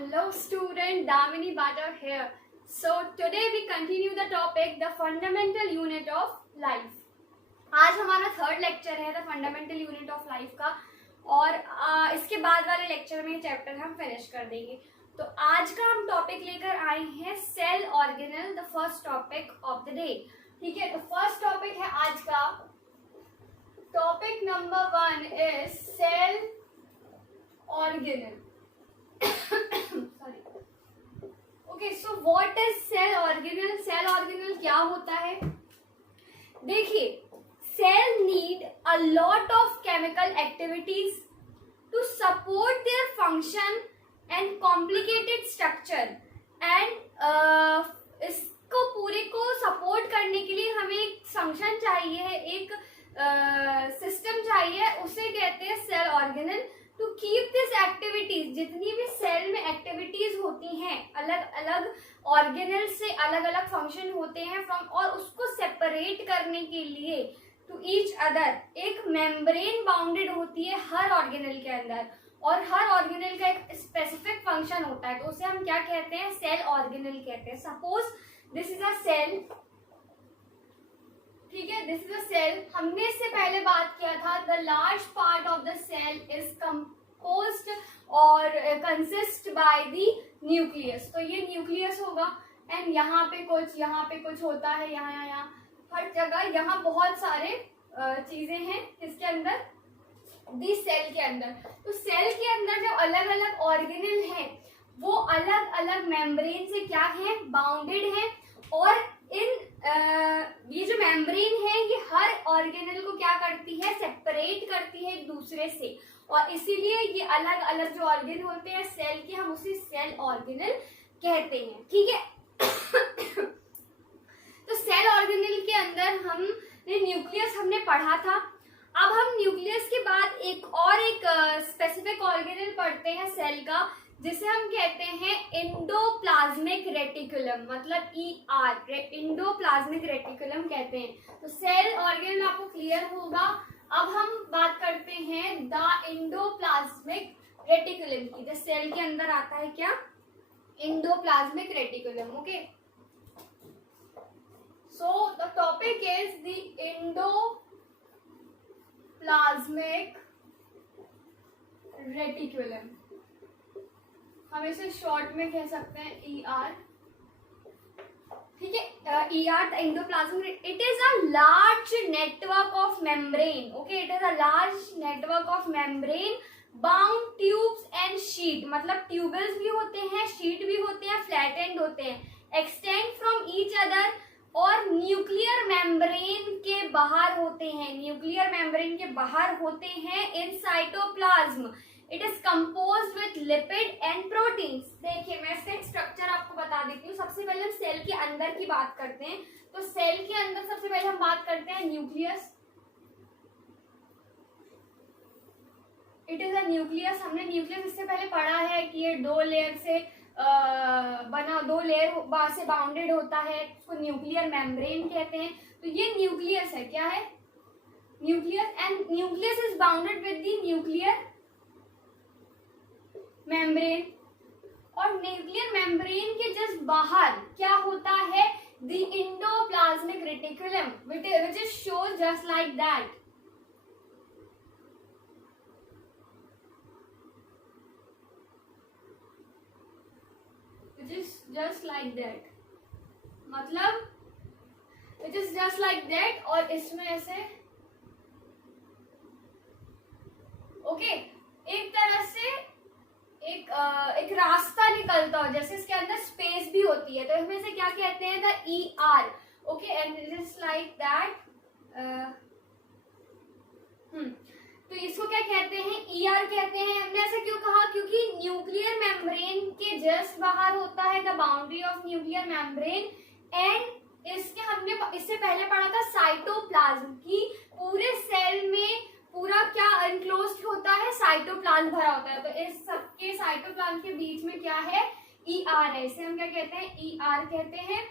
Hello student, Damini Bhatta here. So today we continue the topic the fundamental unit of life. आज हमारा third lecture है the fundamental unit of life का और इसके बाद वाले लेक्चर में चैप्टर हम फिनिश कर देंगे. तो आज का हम टॉपिक लेकर आए हैं cell organelle, the first topic of the day. ठीक है, तो फर्स्ट टॉपिक है आज का. Topic number 1 is cell organelle. Sorry. Okay, so what is cell organelle? Cell organelle क्या होता है? देखिए, cell need a lot of chemical activities to support their function and complicated structure and इसको पूरे को सपोर्ट करने के लिए हमें एक फंक्शन चाहिए है, एक सिस्टम चाहिए, उसे कहते हैं cell organelle. To keep this activities, जितनी भी सेल में एक्टिविटीज होती हैं, अलग अलग ऑर्गेनल से अलग अलग फंक्शन होते हैं फ्रॉम, और उसको सेपरेट करने के लिए टू ईच अदर एक मेम्ब्रेन बाउंडेड होती है हर ऑर्गेनल के अंदर, और हर ऑर्गेनल का एक स्पेसिफिक फंक्शन होता है. तो उसे हम क्या कहते हैं? सेल ऑर्गेनल कहते हैं. Suppose this is a cell. ठीक है, दिस इज अ सेल. हमने इससे पहले बात किया था the large part of the cell is composed और कंसिस्ट बाय द न्यूक्लियस. तो ये न्यूक्लियस होगा एंड यहाँ पे कुछ होता है, यहाँ हर जगह यहाँ बहुत सारे चीजें हैं इसके अंदर, दी सेल के अंदर. तो सेल के अंदर जब अलग अलग ऑर्गेनल हैं, वो अलग अलग मेम्ब्रेन से क्या है? बाउंडेड है. और इन ये जो मेम्ब्रेन है ये हर ऑर्गेनल को क्या करती है? सेपरेट करती है एक दूसरे से, और इसीलिए ये अलग अलग जो ऑर्गेन होते हैं सेल के, हम उसे सेल ऑर्गेनल कहते हैं. ठीक है. तो सेल ऑर्गेनल के अंदर हमने न्यूक्लियस हमने पढ़ा था. अब हम न्यूक्लियस के बाद एक स्पेसिफिक ऑर्गेनल पढ़ते हैं सेल का, जिसे हम कहते हैं एंडोप्लाज्मिक रेटिकुलम, मतलब ER, एंडोप्लाज्मिक रेटिकुलम कहते हैं. तो सेल ऑर्गेनल आपको क्लियर होगा. अब हम बात करते हैं द एंडोप्लाज्मिक रेटिकुलम की. द सेल के अंदर आता है क्या? Endoplasmic reticulum. Okay, so the topic is the endoplasmic reticulum. हम इसे शॉर्ट में कह सकते हैं ER. ठीक है, ER, the endoplasmic. It is a large network of membrane. Okay, it is a large network of membrane bound tubes and sheet. मतलब tubules भी होते हैं, शीट भी होते हैं, फ्लैट एंड होते हैं, एक्सटेंड फ्रॉम ईच अदर, और न्यूक्लियर मेम्ब्रेन के बाहर होते हैं. न्यूक्लियर मेम्ब्रेन के बाहर होते हैं in cytoplasm. It is composed with lipid and proteins. देखिए, मैं इसका एक स्ट्रक्चर आपको बता देती हूँ. सबसे पहले हम सेल के अंदर की बात करते हैं. तो सेल के अंदर सबसे पहले हम बात करते हैं nucleus. It is a nucleus. हमने न्यूक्लियस इससे पहले पढ़ा है कि ये दो लेयर से से बाउंडेड होता है, उसको न्यूक्लियर मेम्ब्रेन कहते हैं. तो ये न्यूक्लियस है. क्या है? Nucleus. And nucleus is bounded with the nuclear membrane. और न्यूक्लियर मेम्ब्रेन के जस्ट बाहर क्या होता है? The endoplasmic reticulum, which is shown just like that. Just like that, मतलब it is just like that. और इसमें ऐसे ओके एक तरह से एक रास्ता निकलता हो, जैसे इसके अंदर स्पेस भी होती है. तो इसमें से क्या कहते हैं? The ER. Okay, and it is like that. तो इसको क्या कहते हैं? ER कहते हैं. हमने ऐसा क्यों कहा? क्योंकि न्यूक्लियर मेम्ब्रेन के जस्ट बाहर होता है the boundary of nuclear membrane, and इसके हमने इससे पहले पढ़ा था साइटोप्लाज्म की. पूरे सेल में पूरा क्या इनक्लोज्ड होता है? साइटोप्लाज्म भरा होता है. तो इस सबके साइटोप्लाज्म के बीच में क्या है? ER है. इसे हम क्या कहते हैं? ER कहते हैं.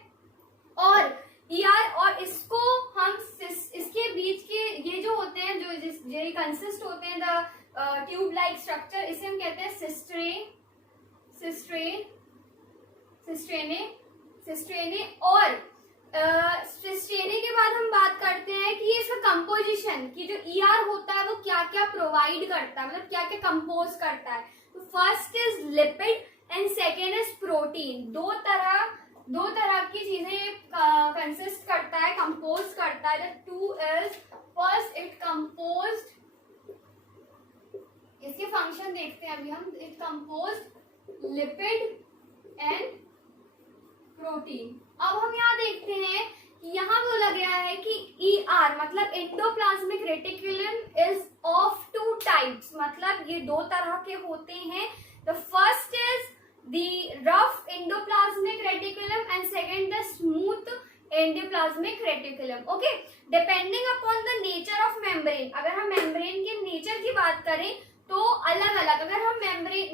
और ER, और इसको हम इसके बीच के ये जो होते हैं, जो कंसिस्ट होते हैं द ट्यूब लाइक स्ट्रक्चर, इसे हम कहते हैं सिस्ट्रेने और सिस्ट्रेने के बाद हम बात करते हैं कि इसका कंपोजिशन की जो ER होता है वो क्या क्या प्रोवाइड करता है, मतलब क्या क्या कंपोज करता है। तो first is lipid and second is protein. दो तरह की चीजें कंसिस्ट करता है, कंपोज करता है। The two is first it composed, इसके फंक्शन देखते हैं अभी हम। It composed lipid and protein. अब हम यहाँ देखते हैं कि यहाँ बोला गया है कि ER मतलब endoplasmic reticulum is of two types, मतलब ये दो तरह के होते हैं। The first is the rough endoplasmic reticulum and second the smooth endoplasmic reticulum. Okay, depending upon the nature of membrane. अगर हम मेम्ब्रेन के नेचर की बात करें तो अलग अलग, अगर हम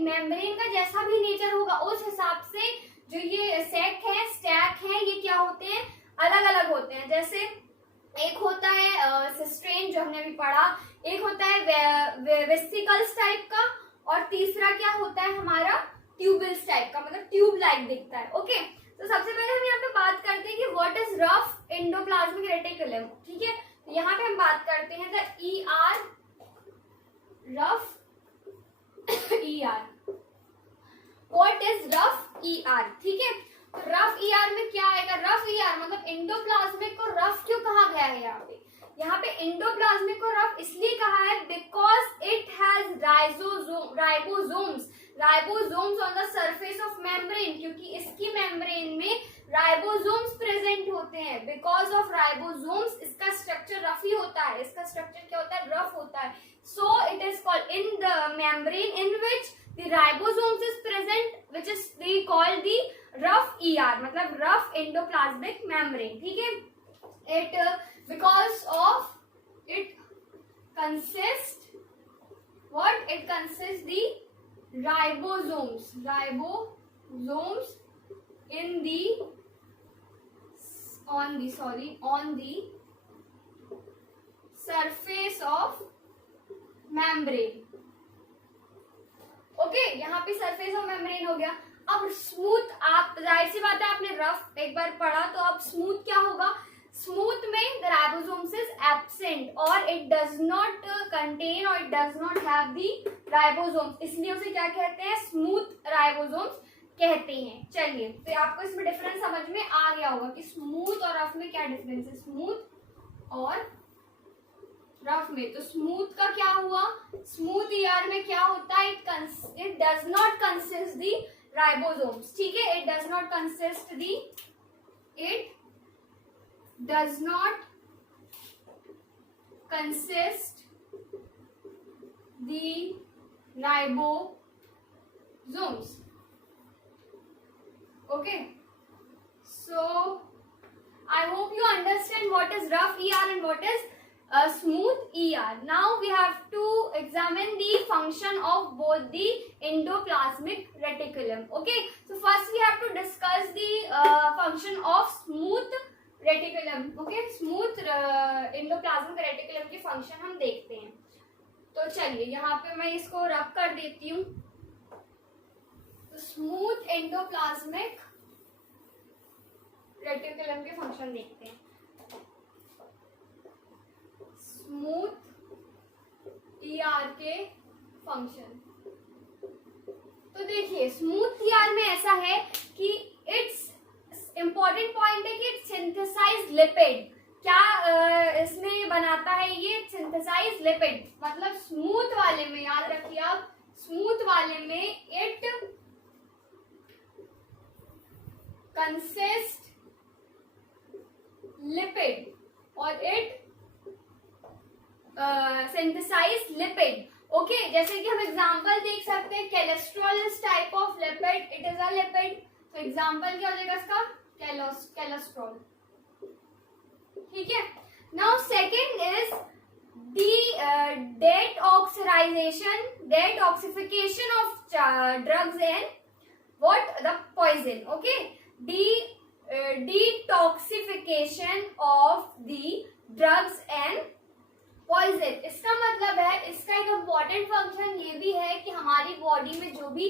मेम्ब्रेन का जैसा भी नेचर होगा उस हिसाब से जो ये स्टैक है ये क्या होते हैं, अलग अलग होते हैं। जैसे एक होता है सिस्ट्रेन जो हमने अभी पढ़ा, एक होता है वेसिकल्स टाइप का, और तीसरा क्या होता है हमारा ट्यूबल्स टाइप का, मतलब ट्यूब लाइक दिखता है। ओके, तो सबसे पहले हम यहाँ पे बात करते हैं कि what is rough endoplasmic reticulum. ठीक है, तो यहाँ पे हम बात करते हैं the ER, rough ER। What is rough ER? ठीक है, तो रफ ER में क्या आएगा? रफ ER मतलब एंडोप्लाज्मिक को रफ क्यों कहा गया है यहाँ पे? यहाँ पे एंडोप्लाज्मिक को रफ इसलिए कहा है because it has ribosomes on the surface of membrane, क्योंकि इसकी मेम्ब्रेन में राइबोसोम्स प्रेजेंट होते हैं। बिकॉज ऑफ राइबोसोम्स इसका स्ट्रक्चर रफ ही होता है। इसका स्ट्रक्चर क्या होता है? रफ होता है। So it is called in the membrane in which the ribosomes is present, which is we call the rough ER, मतलब rough endoplasmic membrane। ठीक है, it because of it consists the ribosomes in the on the surface of membrane। Okay, यहाँ पे surface of membrane हो गया। अब smooth, आप जाहिर सी बात है आपने रफ एक बार पढ़ा, तो अब स्मूथ क्या होगा? स्मूथ में द राइबोसोम्स इज एब्सेंट और इट डज नॉट कंटेन और it does not have the ribosomes, इसलिए उसे क्या कहते हैं? स्मूथ राइबोसोम्स कहते हैं। चलिए, तो आपको इसमें डिफरेंस समझ में आ गया होगा कि स्मूथ और रफ में क्या डिफरेंस है, स्मूथ और रफ में। तो स्मूथ का क्या हुआ? स्मूथ ER में क्या होता है? It does not consist the ribosomes. ठीक है, it does not consist the ribosomes. Okay, so I hope you understand what is rough ER and what is smooth ER. Now we have to examine the function of both the endoplasmic reticulum. Okay, so first we have to discuss the function of smooth reticulum. Okay, smooth endoplasmic reticulum की function हम देखते हैं। तो चलिए यहाँ पे मैं इसको रब कर देती हूँ। तो स्मूथ एंडोप्लाज्मिक रेटिकुलम के फंक्शन देखते हैं। स्मूथ ER के फंक्शन, तो देखिए स्मूथ ER में ऐसा है कि इट्स इंपॉर्टेंट पॉइंट है कि इट सिंथेसाइज लिपिड। क्या इसमें बनाता है? ये सिंथेसाइज लिपिड, मतलब स्मूथ वाले में याद रखिए आप, स्मूथ वाले में इट कंसिस्ट लिपिड और इट सिंथेसाइज लिपिड। ओके, जैसे कि हम एग्जांपल देख सकते हैं, cholesterol is type of lipid, it is a lipid. तो एग्जांपल क्या हो जाएगा इसका? कोलेस्ट्रॉल। ठीक है, now second is the detoxification of drugs and what the poison. Okay, detoxification of the drugs and poison। इसका मतलब है, इसका एक इम्पॉर्टेंट फंक्शन ये भी है कि हमारी बॉडी में जो भी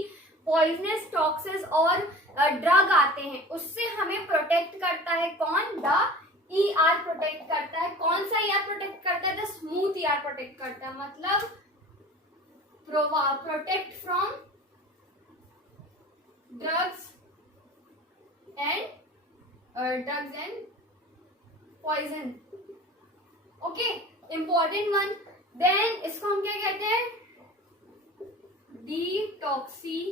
पॉइजनस टॉक्सिस और ड्रग आते हैं, उससे हमें प्रोटेक्ट करता है कौन? द ER प्रोटेक्ट करता है। कौन सा ER प्रोटेक्ट करता है? द स्मूथ ER प्रोटेक्ट करता है, मतलब protect from drugs and poison. Okay, important one. Then इसको हम क्या कहते हैं? Detoxification.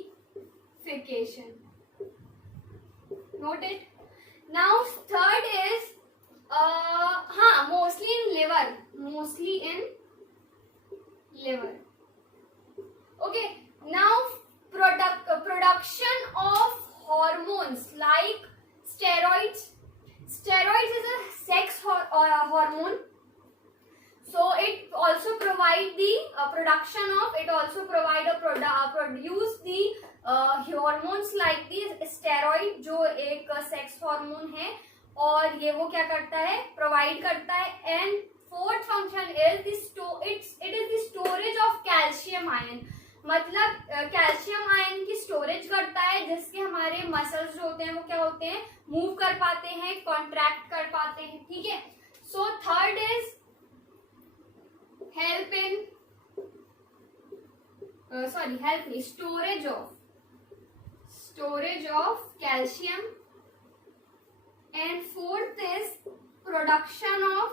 Note it. Now third is mostly in liver. Okay, now production of hormones like steroids. Steroids is a sex hormone, so it also provide the production of, it also provide produce the hormones like the steroid, जो एक sex hormone है, और ये वो क्या करता है? Provide करता है। And fourth function is it is the storage of calcium ion, मतलब कैल्शियम आयन की स्टोरेज करता है, जिसके हमारे मसल्स जो होते हैं वो क्या होते हैं? मूव कर पाते हैं, कॉन्ट्रैक्ट कर पाते हैं। ठीक है, so third is storage of calcium, and fourth is production of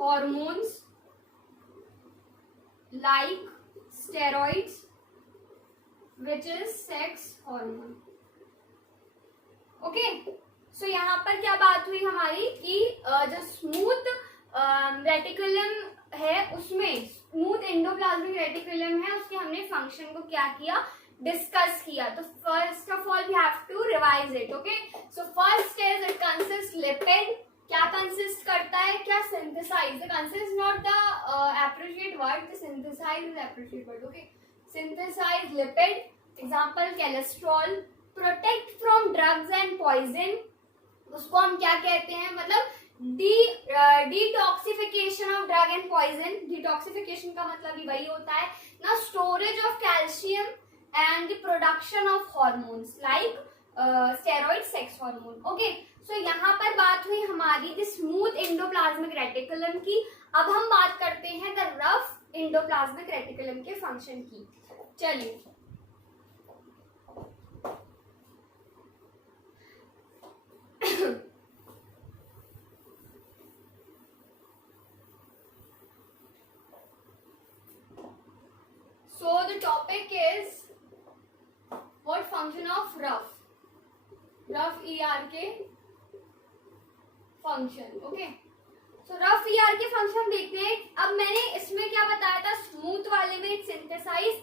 hormones like steroids, which is sex hormone. Okay, so यहाँ पर क्या बात हुई हमारी कि जो स्मूथ रेटिकुलम है, उसमें स्मूथ एंडोप्लाज्मिक रेटिकुलम है, उसके हमने फंक्शन को क्या किया? डिस्कस किया। तो first of all we have to revise it. Okay, so first is it consist lipid. क्या कंसिस्ट करता है? क्या? Synthesize. The consist not the appropriate word, the synthesize is appropriate word. Okay, synthesize lipid, example cholesterol, protect from drugs and poison, उसको हम क्या कहते हैं? मतलब detoxification of drug and poison. Detoxification का मतलब ही वही होता है ना, storage of calcium and the production of hormones like steroid, sex hormone. Okay, so यहाँ पर बात हुई हमारी द स्मूथ एंडोप्लाज्मिक रेटिकुलम की। अब हम बात करते हैं द रफ एंडोप्लाज्मिक रेटिकुलम के फंक्शन की। चलिए, so the topic is what function of rough ER के फंक्शन। ओके, सो रफ ER के फंक्शन देखते हैं। अब मैंने इसमें क्या बताया था? स्मूथ वाले में इट सिंथेसाइज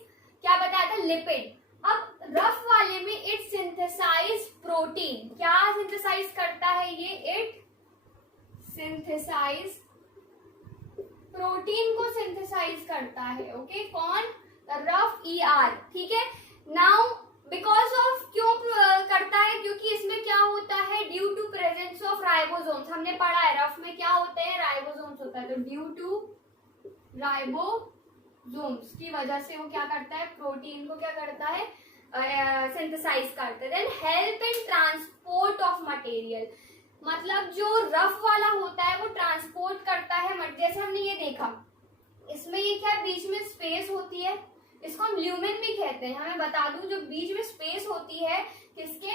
क्या बताया था? लिपिड। अब रफ वाले में इट सिंथेसाइज प्रोटीन। क्या सिंथेसाइज करता है ये? इट सिंथेसाइज प्रोटीन को सिंथेसाइज करता है। ओके, कौन? Rough ER। ठीक है, नाउ बिकॉज ऑफ, क्यों करता है? क्योंकि इसमें क्या होता है? Due to presence of ribosomes. हमने पढ़ा है रफ में क्या होते हैं? राइबोसोम्स होता है। तो ड्यू टू राइबोसोम्स की वजह से वो क्या करता है? प्रोटीन को क्या करता है? सिंथेसाइज करता है। Then help in transport of material, मतलब जो रफ वाला होता है वो ट्रांसपोर्ट करता है। जैसे हमने ये देखा, इसमें ये क्या बीच में स्पेस होती है, इसको हम ल्यूमेन भी कहते हैं। हमें बता दूं, जो बीच में स्पेस होती है किसके?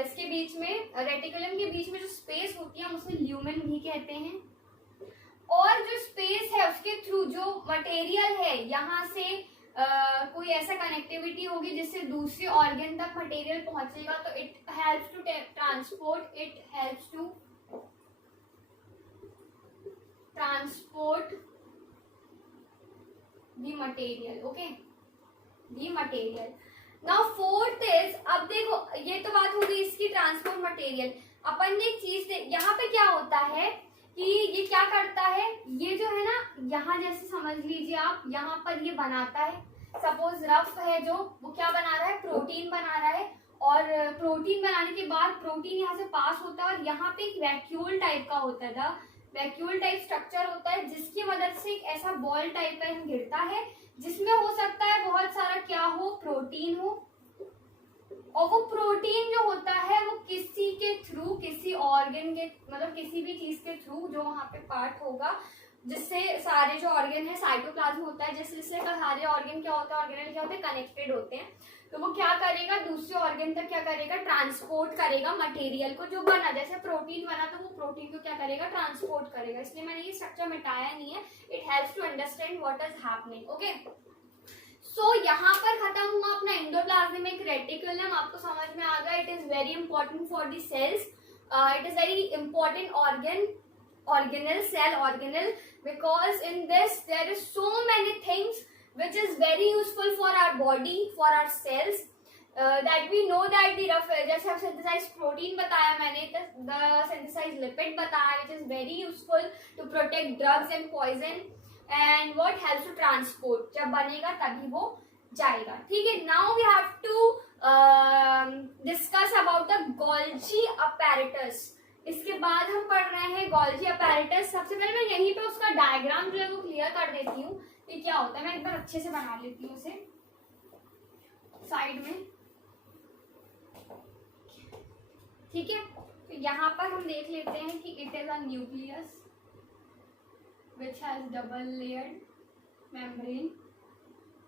इसके बीच में, रेटिकुलम के बीच में जो स्पेस होती है हम उसे ल्यूमेन भी कहते हैं। और जो स्पेस है उसके थ्रू जो मटेरियल है, यहाँ से कोई ऐसा कनेक्टिविटी होगी जिससे दूसरे ऑर्गन तक मटेरियल पहुंचेगा, तो it helps to transport, it helps to transport the material. Okay, the material. Now fourth is, अब देखो ये तो बात हो गई इसकी ट्रांसपोर्ट मटेरियल। अपन ने एक चीज यहाँ पे क्या होता है कि ये क्या करता है? ये जो है ना, यहाँ जैसे समझ लीजिए आप, यहाँ पर ये बनाता है। सपोज रफ है जो, वो क्या बना रहा है? प्रोटीन बना रहा है। और प्रोटीन बनाने के बाद प्रोटीन यहाँ से पास होता है और यहाँ पे एक वैक्यूल टाइप का होता है, वैक्यूल टाइप स्ट्रक्चर होता है, जिसकी मदद से एक ऐसा बॉल टाइप का गिरता है जिसमें हो सकता है बहुत सारा क्या हो, प्रोटीन हो, और वो प्रोटीन जो होता है वो किसी के थ्रू, किसी ऑर्गन के, मतलब किसी भी चीज के थ्रू जो वहां पे पार्ट होगा, जिससे सारे जो ऑर्गन है, साइटोप्लाज्म होता है जिससे सारे ऑर्गन क्या होता है, ऑर्गेनल क्या होते हैं, कनेक्टेड होते हैं। तो वो क्या करेगा, दूसरे ऑर्गन तक क्या करेगा, ट्रांसपोर्ट करेगा मटेरियल को जो बना, जैसे प्रोटीन बना तो वो प्रोटीन को क्या करेगा, ट्रांसपोर्ट करेगा। इसलिए मैंने ये स्ट्रक्चर मिटाया नहीं है, it helps to understand what is happening. Okay, so यहाँ पर खत्म हुआ अपना एंडोप्लाज्मिक रेटिकुलम। आपको समझ में आ गया, it is very important for the cells, it is very important organelle, cell organelle, because in this there is so many things which is very useful for our body, for our cells, that we know that the rough, जैसे अब synthesized protein बताया मैंने, the synthesized lipid बताया, which is very useful to protect drugs and poison, and what helps to transport, जब बनेगा तभी वो जाएगा। ठीक है, now we have to discuss about the Golgi apparatus। इसके बाद हम पढ़ रहे हैं गोल्जी अपैरेटस। सबसे पहले मैं यहीं पे उसका डायग्राम जो है वो क्लियर कर देती हूँ कि क्या होता है। मैं एक बार अच्छे से बना लेती हूँ उसे साइड में, ठीक है। तो यहाँ पर हम देख लेते हैं कि it is a nucleus which has double layered membrane,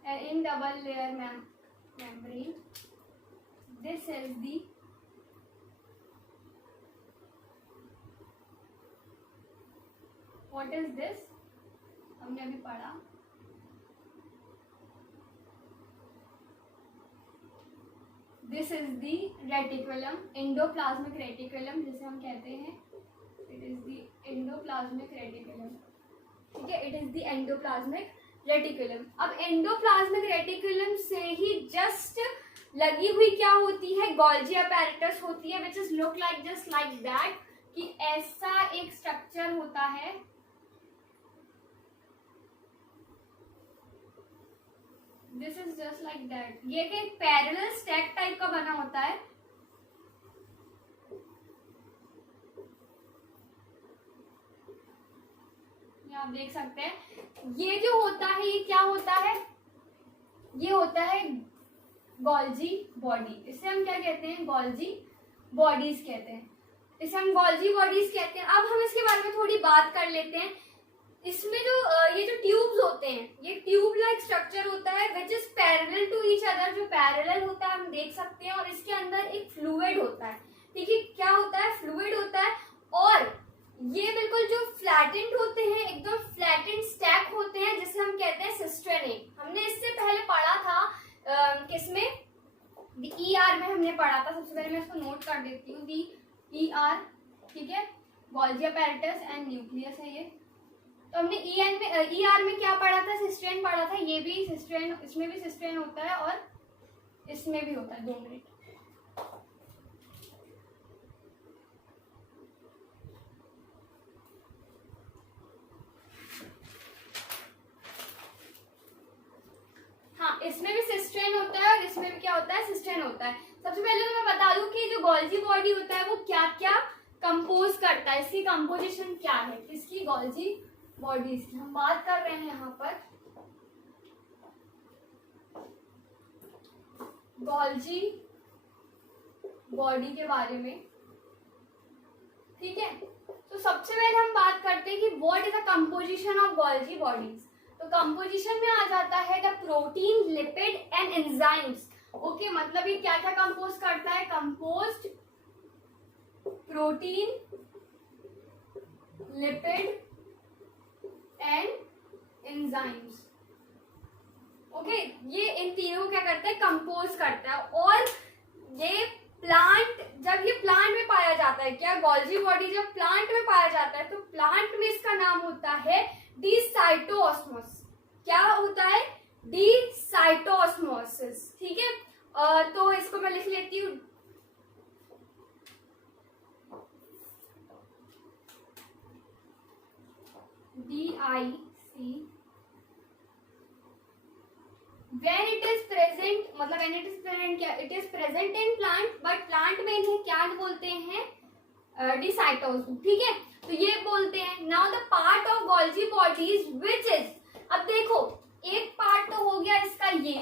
and in double layer membrane this is the what is this, हमने अभी पढ़ा, this is the reticulum, endoplasmic reticulum जिसे हम कहते हैं, it is the endoplasmic reticulum, ठीक है, it is the endoplasmic reticulum. अब एंडोप्लाज्मिक रेटिकुलम से ही जस्ट लगी हुई क्या होती है, गोल्जी अपैरेटस होती है, which is look like just like that, कि ऐसा एक स्ट्रक्चर होता है, this is just like that. ये एक पैरेलल स्टैक टाइप का बना होता है, आप देख सकते हैं। ये जो होता है ये क्या होता है, ये होता है गोल्जी बॉडी। इसे हम क्या कहते हैं, गोल्जी बॉडीज कहते हैं, इसे हम गोल्जी बॉडीज कहते हैं। अब हम इसके बारे में थोड़ी बात कर लेते हैं। इसमें जो ये जो ट्यूब्स होते हैं, ये ट्यूब लाइक स्ट्रक्चर होता है which is parallel to each other, जो पैरेलल होता है हम देख सकते हैं, और इसके अंदर एक फ्लूइड होता है, ठीक है। क्या होता है, फ्लूइड होता है, और ये बिल्कुल जो फ्लैटेंड होते हैं, एकदम फ्लैटेंड स्टैक होते हैं, जिसे हम कहते हैं सिस्टेरेन। हमने इससे पहले पढ़ा था किसमें, ER में हमने पढ़ा था। सबसे पहले मैं इसको नोट कर देती हूँ, ER, ठीक है, गोल्जी अपैरेटस एंड न्यूक्लियस है ये। तो हमने ER में क्या पढ़ा था, सिस्टेरेन पढ़ा था। ये भी सिस्टेरेन, इसमें भी सिस्टेरेन होता है और इसमें भी होता है। 2 मिनट, इसमें भी सिस्टेरेन होता है और इसमें भी क्या होता है, सिस्टेरेन होता है। सबसे पहले तो मैं बता दूं कि जो गोल्जी बॉडी होता है वो क्या क्या कंपोज करता है, इसकी कंपोजिशन क्या है, किसकी, गोल्जी बॉडीज की हम बात कर रहे हैं यहाँ पर। गोल्जी बॉडी के बारे में, ठीक है। तो सबसे पहले हम बात करते हैं कि what is the composition of Golgi bodies. तो कंपोजिशन में आ जाता है the protein, lipid and enzymes. Okay, मतलब ये क्या क्या कंपोज करता है, composed protein, lipid and enzymes. Okay, ये इन तीनों को क्या करता है, कंपोज करता है। और ये प्लांट, जब ये प्लांट में पाया जाता है, क्या गोल्जी बॉडी जब प्लांट में पाया जाता है, तो प्लांट में इसका नाम होता है डिसाइटोऑस्मोसिस। क्या होता है, डिसाइटोऑस्मोसिस, ठीक है। तो इसको मैं लिख लेती हूँ, DIC। when it is present, मतलब when it is present क्या, it is present in plant, but plant में इन्हें क्या बोलते हैं, डिसाइटोज, ठीक है। तो ये बोलते हैं। Now the part of Golgi bodies which is, अब देखो एक पार्ट तो हो गया इसका ये,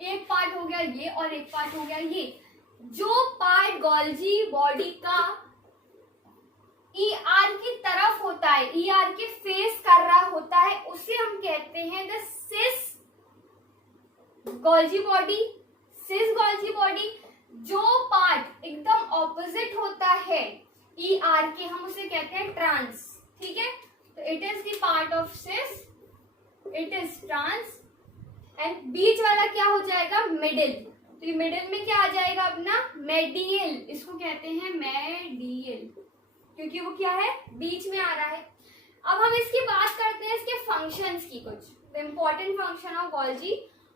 एक पार्ट हो गया ये और एक पार्ट हो गया ये। जो पार्ट गोल्जी बॉडी का ER की तरफ होता है, ER के फेस कर रहा होता है, उसे हम कहते हैं the cis Golgi body. Cis Golgi body. जो पार्ट एकदम ऑपोजिट होता है ER के, हम उसे कहते हैं ट्रांस। ठीक है, तो it is the part of cis, it is trans. And बीच वाला क्या हो जाएगा, मिडिल। तो ये मिडिल में क्या आ जाएगा अपना, मेडियल। इसको कहते हैं मेडियल, क्योंकि वो क्या है, बीच में आ रहा है। अब हम इसकी बात करते हैं इसके फंक्शंस की, कुछ important function of Golgi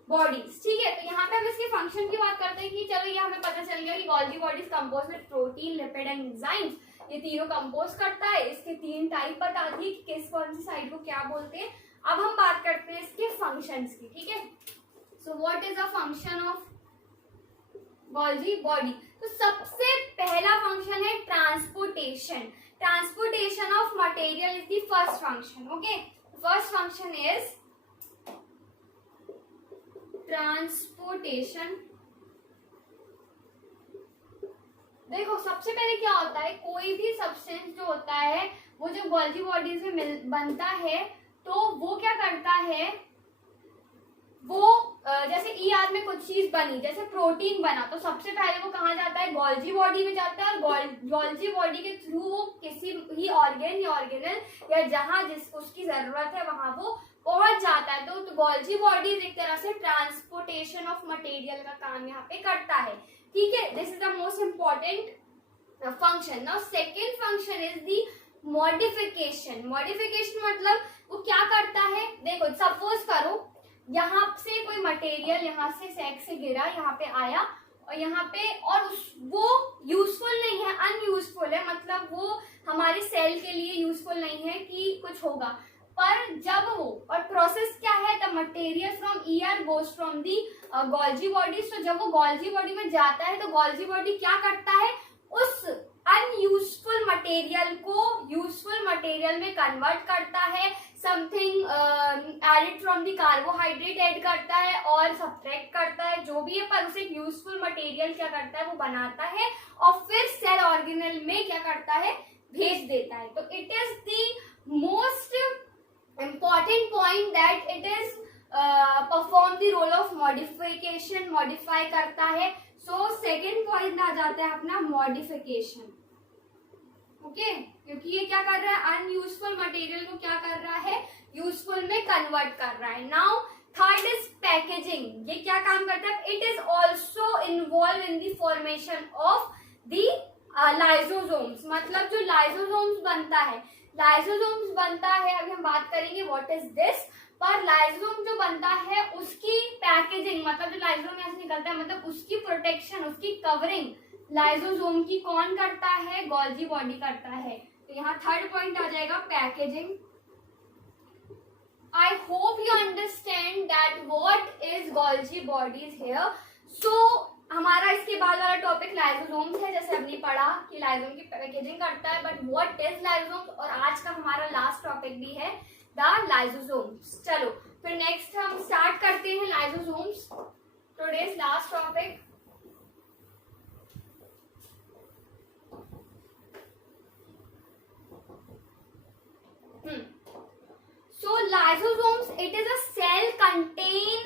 bodies. ठीक है, तो यहाँ पे हम इसके फंक्शन की बात करते हैं कि चलो ये हमें पता चल गया कि Golgi bodies compose with protein, lipid and enzymes. ये तीनों कंपोज करता है। इसके 3 टाइप बता दी कि किस कौन सी साइड को क्या बोलते हैं। अब हम बात करते हैं इसके फंक्शंस की। ठीक है, सो what is a function of Golgi body. तो सबसे पहला फंक्शन है transportation. Transportation of material is the first function. Okay, first function is transportation. देखो सबसे पहले क्या होता है, कोई भी सब्सटेंस जो होता है वो जब गोल्जी बॉडीज में बनता है तो वो क्या करता है, वो जैसे ER में कुछ चीज बनी, जैसे प्रोटीन बना, तो सबसे पहले वो कहाँ जाता है, गोल्जी बॉडी में जाता है। और गोल्जी बॉडी के थ्रू वो किसी भी ऑर्गन या ऑर्गेनल या जहाँ जिस उसकी जरूरत है वहां वो पहुंच जाता है। तो गोल्जी बॉडी एक तरह से ट्रांसपोर्टेशन ऑफ मटेरियल का काम यहाँ पे करता है। ठीक है, this is the most important function. Now second function is the modification. Modification मतलब वो क्या करता है, देखो सपोज करो यहाँ से कोई मटेरियल यहाँ से सैक से गिरा, यहाँ पे आया और यहाँ पे, और वो यूजफुल नहीं है, अनयूजफुल है, मतलब वो हमारे सेल के लिए यूजफुल नहीं है कि कुछ होगा। पर जब वो, और प्रोसेस क्या है, the material from ER goes from the Golgi body. तो जब वो गोल्जी बॉडी में जाता है तो गोल्जी बॉडी क्या करता है, उस अनयूजफुल मटेरियल को यूजफुल मटेरियल में कन्वर्ट करता है। Something added from the carbohydrate add करता है और सब्ट्रैक्ट करता है, जो भी है, पर उसे यूजफुल मटेरियल क्या करता है, वो बनाता है और फिर सेल ऑर्गेनल में क्या करता है, भेज देता है। तो it is the most important point that it is perform the role of modification, modify करता है। सो सेकेंड पॉइंट आ जाता है अपना मॉडिफिकेशन। ओके, क्योंकि ये क्या कर रहा है, अनयूजफुल मटेरियल को क्या कर रहा है, यूजफुल में कन्वर्ट कर रहा है। Now third is packaging. ये क्या काम करता है, it is also involve in the formation of the lysosomes. मतलब जो लाइसोसोम्स बनता है, लाइसोसोम्स बनता है, अभी हम बात करेंगे व्हाट इज दिस। पर लाइसोसोम जो बनता है उसकी पैकेजिंग, मतलब जो लाइसोसोम यहाँ से निकलता है, मतलब उसकी प्रोटेक्शन, उसकी कवरिंग लाइसोसोम की कौन करता है, गोल्जी बॉडी करता है। तो यहाँ थर्ड पॉइंट आ जाएगा packaging. I hope you understand that what is Golgi bodies here. So हमारा इसके बाद वाला टॉपिक लाइसोसोम्स है, जैसे हमने पढ़ा कि लाइसोसोम की पैकेजिंग करता है, बट व्हाट इज लाइसोसोम्स। और आज का हमारा लास्ट टॉपिक भी है द लाइसोसोम्स। चलो फिर नेक्स्ट हम स्टार्ट करते हैं lysosomes, today's last topic. So lysosomes, it is a cell contain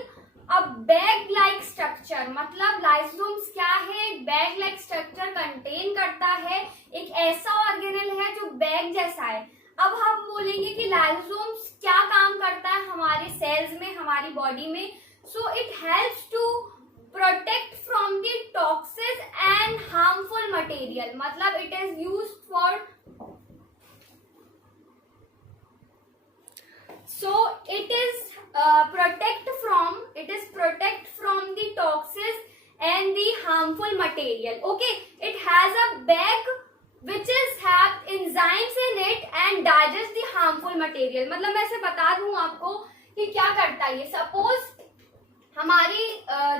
a bag like structure। मतलब लाइसोसोम्स क्या है, बैग लाइक स्ट्रक्चर कंटेन करता है, एक ऐसा ऑर्गेनल है जो बैग जैसा है। अब हम बोलेंगे कि लाइसोसोम्स क्या काम करता है हमारे सेल्स में, हमारी बॉडी में। So it helps to protect from the toxins and harmful material. मतलब it is used for, so it is protect from the toxins and the harmful material. Okay, it has a bag which is have enzymes in it and digest the harmful material। मतलब मैं ऐसे बता दूं आपको कि क्या करता है ये। सपोज हमारी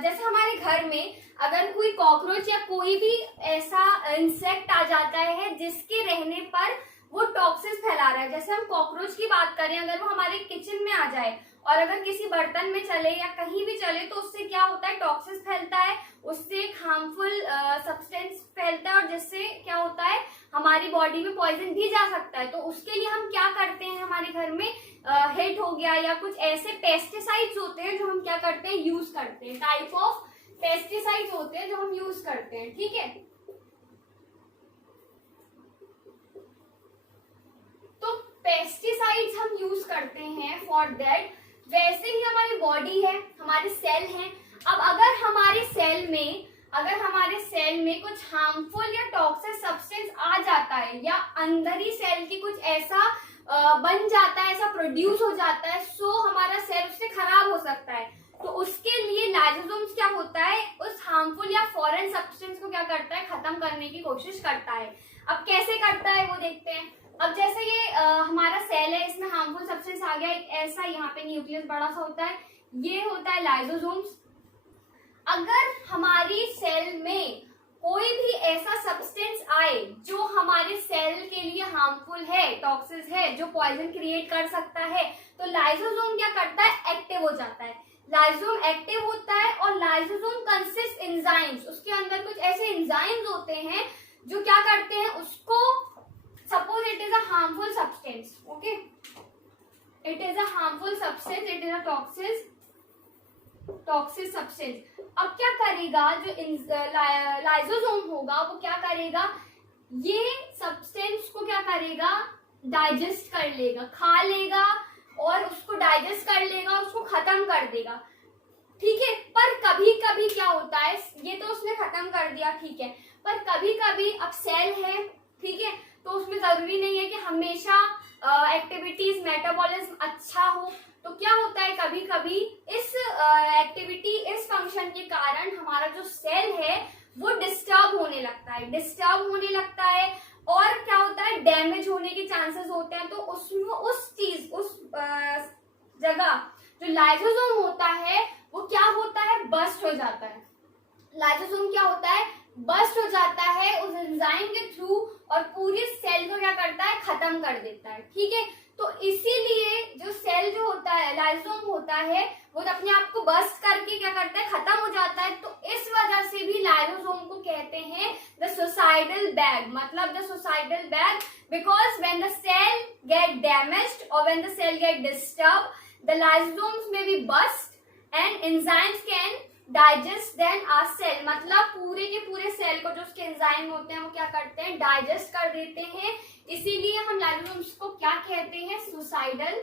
जैसे हमारे घर में अगर कोई कॉकरोच या कोई भी ऐसा इंसेक्ट आ जाता है जिसके रहने पर वो टॉक्सिस फैला रहा है, जैसे हम कॉकरोच की बात करें, अगर वो हमारे किचन में आ जाए और अगर किसी बर्तन में चले या कहीं भी चले तो उससे क्या होता है, टॉक्सिस फैलता है, उससे एक हार्मफुल सब्सटेंस फैलता है और जिससे क्या होता है हमारी बॉडी में पॉइजन भी जा सकता है। तो उसके लिए हम क्या करते हैं, हमारे घर में हिट हो गया या कुछ ऐसे पेस्टिसाइड्स होते हैं जो हम क्या करते हैं, यूज करते हैं, टाइप ऑफ पेस्टिसाइड्स होते हैं जो हम यूज करते हैं, ठीक है। तो पेस्टिसाइड्स हम यूज करते हैं फॉर दैट। वैसे ही हमारी बॉडी है, हमारे सेल हैं। अब अगर हमारे सेल में कुछ हार्मफुल या टॉक्सिक सब्सटेंस आ जाता है या अंदर ही सेल की कुछ ऐसा बन जाता है, ऐसा प्रोड्यूस हो जाता है, सो हमारा सेल उससे खराब हो सकता है। तो उसके लिए लाइसोसोम्स क्या होता है, उस हार्मफुल या फॉरेन सब्सटेंस को क्या करता है, खत्म करने की कोशिश करता है। अब कैसे करता है वो देखते हैं। अब जैसे ये हमारा सेल है, इसमें हार्मफुल सब्सटेंस आ गया, एक ऐसा यहाँ पे न्यूक्लियस बड़ा सा होता है, ये होता है लाइसोसोम्स। अगर हमारी सेल में कोई भी ऐसा सब्सटेंस आए जो हमारे सेल के लिए हार्मफुल है, टॉक्सिस है, जो पॉइजन क्रिएट कर सकता है, तो लाइसोसोम क्या करता है, एक्टिव हो जाता है। लाइसोसोम एक्टिव होता है और लाइसोसोम कंसिस्ट एंजाइम्स, उसके अंदर कुछ ऐसे एंजाइम्स होते हैं जो क्या करते हैं, उसको suppose it is a harmful substance, okay, it is a harmful substance, it is a toxic substance. अब क्या करेगा, जो लाइसोसोम होगा वो क्या करेगा, ये सब्सटेंस को क्या करेगा, डाइजेस्ट कर लेगा, खा लेगा और उसको डाइजेस्ट कर लेगा, उसको खत्म कर देगा, ठीक है। पर कभी कभी क्या होता है, ये तो उसने खत्म कर दिया, ठीक है, पर कभी कभी अब सेल है, ठीक है, तो उसमें जरूरी नहीं है कि हमेशा एक्टिविटीज मेटाबॉलिज्म अच्छा हो। तो क्या होता है, कभी कभी इस एक्टिविटी, इस फंक्शन के कारण हमारा जो सेल है वो डिस्टर्ब होने लगता है और क्या होता है, डैमेज होने के चांसेस होते हैं। तो उसमें उस जगह जो लाइसोसोम होता है वो क्या होता है, बस्ट हो जाता है। लाइसोसोम क्या होता है, बस्ट हो जाता है उस एंजाइम के थ्रू और पूरी सेल को क्या करता है, खत्म कर देता है, ठीक है। तो इसीलिए जो सेल जो होता है, लाइसोसोम होता है, वो अपने आप को बस्ट करके क्या करता है, खत्म हो जाता है। तो इस वजह से भी लाइसोसोम को कहते हैं द सुसाइडल बैग, मतलब the suicidal bag, because when the cell get damaged और when the cell get disturb, the lysosomes may be burst and enzymes can digest then our cell, मतलब पूरे के पूरे सेल को जो उसके एंजाइम होते हैं वो क्या करते हैं, डाइजेस्ट कर देते हैं। इसीलिए हम लाइसोसोम्स को क्या कहते हैं, सुसाइडल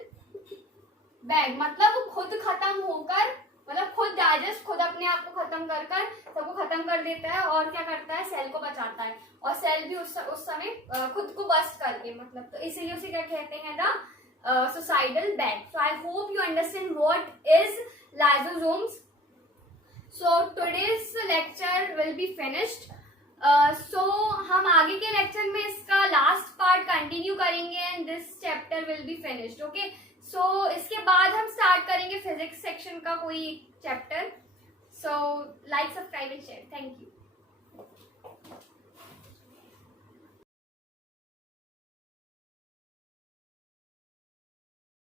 बैग, मतलब वो खुद खत्म होकर, मतलब खुद डाइजेस्ट, खुद अपने आप को खत्म कर सबको खत्म कर देता है और क्या करता है, सेल को बचाता है और सेल भी उस समय खुद को बस्ट करके, मतलब, तो इसीलिए उसे क्या कहते हैं, the suicidal bag. So I hope you understand what is lysosomes. So today's lecture will be finished. So हम आगे के लेक्चर में इसका लास्ट पार्ट कंटिन्यू करेंगे and this chapter will be finished, okay. So इसके बाद हम स्टार्ट करेंगे फिजिक्स सेक्शन का कोई चैप्टर। So like, subscribe and share. Thank you.